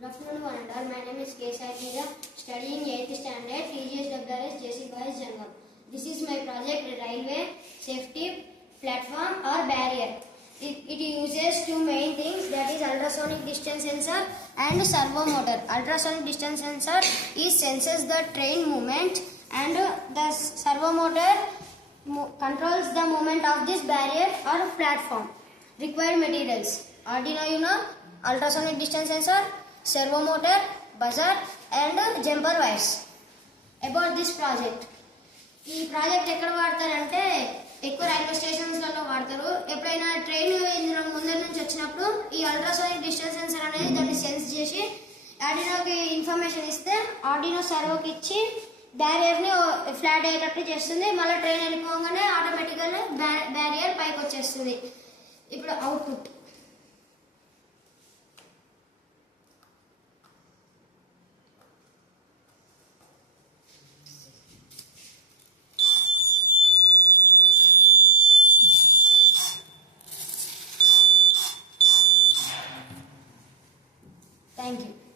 Good afternoon, one and all. My name is K. Saitija, studying 8th standard, TGSWRS JC Boys Jangam. This is my project, Railway Safety Platform or Barrier. It uses two main things, that is ultrasonic distance sensor and servo motor. Ultrasonic distance sensor senses the train movement, and the servo motor controls the movement of this barrier or platform. Required materials: Arduino Uno, ultrasonic distance sensor, servo motor, buzzer and jumper wires. About this project, ఈ project ఎక్కడ వాడతారంటే ఎక్కువ railway స్టేషన్స్లలో వాడతారు. ఎప్పుడైనా train ఇందులో ముందర నుంచి వచ్చినప్పుడు ఈ అల్ట్రాసోనిక్ డిస్టెన్స్ సెన్సర్ అనేది దాన్ని సెన్స్ చేసి ఆర్డినోకి ఇన్ఫర్మేషన్ ఇస్తే ఆర్డినో సర్వోకి ఇచ్చి బ్యారియర్ని ఫ్లాట్ అయ్యేటట్టు చేస్తుంది. మళ్ళీ ట్రైన్ వెళ్ళిపోగానే ఆటోమేటిక్గా బ్యారియర్ పైకి వచ్చేస్తుంది. ఇప్పుడు అవుట్పుట్ Thank you.